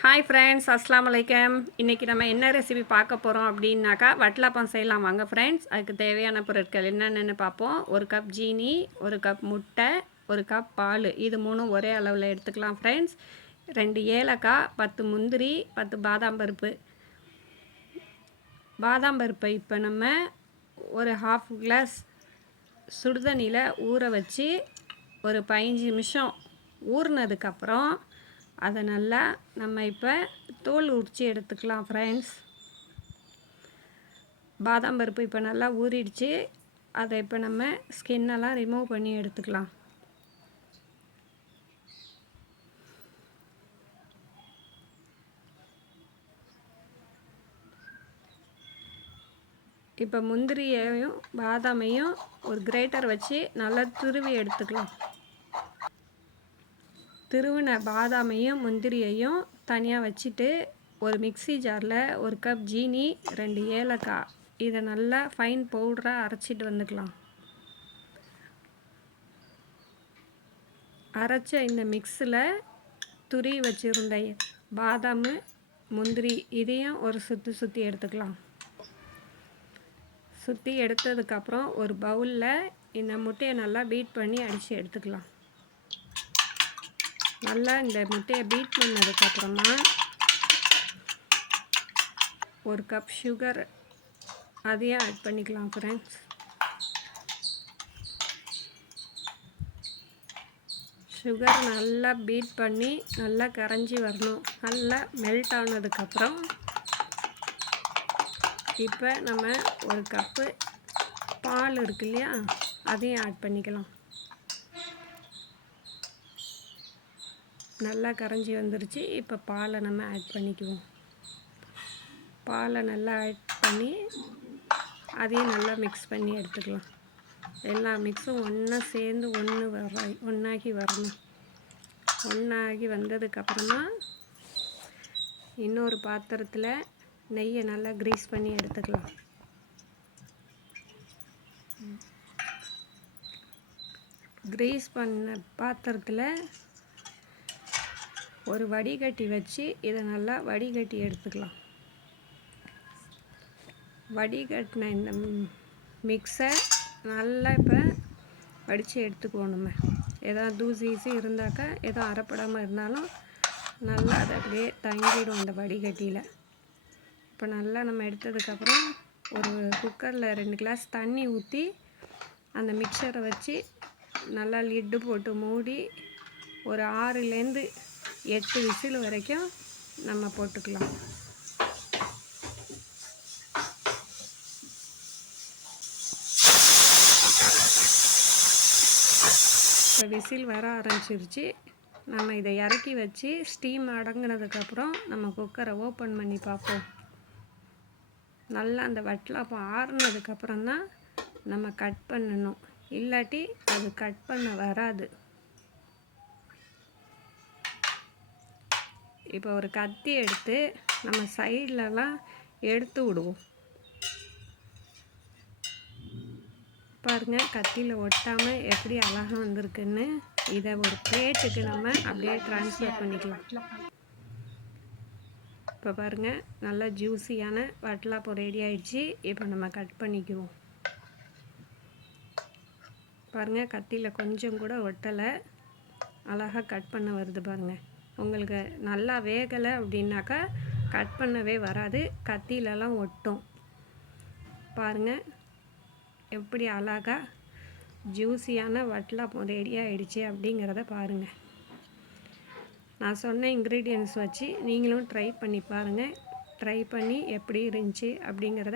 Hi friends, அஸ்ஸலாமு அலைக்கும். இன்றைக்கி நம்ம என்ன ரெசிபி பார்க்க போகிறோம் அப்படின்னாக்கா வட்டலப்பம் செய்யலாம் வாங்க ஃப்ரெண்ட்ஸ். அதுக்கு தேவையான பொருட்கள் என்னென்னு பார்ப்போம். 1 கப் ஜீனி, 1 கப் முட்டை, 1 கப் பால், இது மூணும் ஒரே அளவில் எடுத்துக்கலாம் ஃப்ரெண்ட்ஸ். 2 ஏலக்காய், 10 முந்திரி, 10 பாதாம் பருப்பு. பாதாம் பருப்பை இப்போ நம்ம ஒரு ½ கிளாஸ் சுடுதண்ணியில் ஊற வச்சு ஒரு 15 நிமிஷம் ஊறினதுக்கப்புறம் அதை நல்லா நம்ம இப்போ தோல் உரித்து எடுத்துக்கலாம் ஃப்ரெண்ட்ஸ். பாதாம் பருப்பு இப்போ நல்லா ஊறிடுச்சு. அதை இப்போ நம்ம ஸ்கின்னெல்லாம் ரிமூவ் பண்ணி எடுத்துக்கலாம். இப்போ முந்திரியையும் பாதாமையும் ஒரு கிரேட்டர் வச்சு நல்லா துருவி எடுத்துக்கலாம். துருவின பாதாமையும் முந்திரியையும் தனியாக வச்சுட்டு ஒரு மிக்ஸி ஜாரில் 1 கப் ஜீனி, 2 ஏலக்காய், இதை நல்லா ஃபைன் பவுடராக அரைச்சிட்டு வந்துக்கலாம். அரைச்ச இந்த மிக்ஸில் துருவி வச்சுருந்த பாதாம், முந்திரி இதையும் ஒரு சுற்றி எடுத்துக்கலாம். சுற்றி எடுத்ததுக்கப்புறம் ஒரு பவுலில் இந்த முட்டையை நல்லா பீட் பண்ணி அடித்து எடுத்துக்கலாம். நல்லா இந்த முட்டையை பீட் பண்ணதுக்கப்புறமா 1 கப் சுகர் அதையும் ஆட் பண்ணிக்கலாம் ஃப்ரெண்ட்ஸ். சுகர் நல்லா பீட் பண்ணி நல்லா கரைஞ்சி வரணும். நல்லா மெல்ட் ஆனதுக்கப்புறம் இப்போ நம்ம 1 கப்பு பால் இருக்கு இல்லையா, அதையும் ஆட் பண்ணிக்கலாம். நல்லா கரைஞ்சி வந்துருச்சு. இப்போ பாலை நம்ம ஆட் பண்ணிக்குவோம். பாலை நல்லா ஆட் பண்ணி அதையும் நல்லா மிக்ஸ் பண்ணி எடுத்துக்கலாம். எல்லா மிக்ஸும் ஒன்றா சேர்ந்து ஒன்றாகி வரணும். ஒன்றாகி வந்ததுக்கப்புறமா இன்னொரு பாத்திரத்தில் நெய்யை நல்லா கிரீஸ் பண்ணி எடுத்துக்கலாம். கிரீஸ் பண்ண பாத்திரத்தில் ஒரு வடிகட்டி வச்சு இதை நல்லா வடிகட்டி எடுத்துக்கலாம். வடிகட்டின இந்த மிக்ஸை நல்லா இப்போ வடித்து எடுத்துக்குவோம். நம்ம ஏதாவது தூசி இருந்தாக்கா ஏதோ அரைப்படாமல் இருந்தாலும் நல்லா அதை அப்படியே தங்கிடும் அந்த வடிகட்டியில். இப்போ நல்லா நம்ம எடுத்ததுக்கப்புறம் ஒரு குக்கரில் 2 கிளாஸ் தண்ணி ஊற்றி அந்த மிக்சரை வச்சு நல்லா லிட்டு போட்டு மூடி ஒரு 6லேருந்து 8 விசில் வரைக்கும் நம்ம போட்டுக்கலாம். இப்போ விசில் வர ஆரம்பிச்சிருச்சு. நம்ம இதை இறக்கி வச்சு ஸ்டீம் அடங்கினதுக்கப்புறம் நம்ம குக்கரை ஓப்பன் பண்ணி பார்ப்போம். நல்லா அந்த வட்டலப்பம் ஆறுனதுக்கப்புறம் தான் நம்ம கட் பண்ணணும், இல்லாட்டி அது கட் பண்ண வராது. இப்போ ஒரு கத்தி எடுத்து நம்ம சைட்லலாம் எடுத்து விடுவோம். பாருங்கள், கத்தியில் ஒட்டாமல் எப்படி அழகாக வந்திருக்குன்னு. இதை ஒரு பிளேட்டுக்கு நம்ம அப்படியே ட்ரான்ஸ்ஃபர் பண்ணிக்கலாம். இப்போ பாருங்கள், நல்லா ஜூஸியான வட்டலப்பம் ரெடி ஆயிடுச்சு. இப்போ நம்ம கட் பண்ணிக்குவோம். பாருங்கள், கத்தியில் கொஞ்சம் கூட ஒட்டலை, அழகாக கட் பண்ண வருது பாருங்கள். உங்களுக்கு நல்லா வேகலை அப்படின்னாக்கா கட் பண்ணவே வராது, கத்தியிலலாம் ஒட்டும். பாருங்கள் எப்படி அழகாக ஜூஸியான வட்டலப்பம் ரெடி ஆகிடுச்சு அப்படிங்கிறத பாருங்கள். நான் சொன்ன இன்க்ரீடியன்ட்ஸ் வச்சு நீங்களும் ட்ரை பண்ணி பாருங்கள். ட்ரை பண்ணி எப்படி இருந்துச்சு அப்படிங்கிறத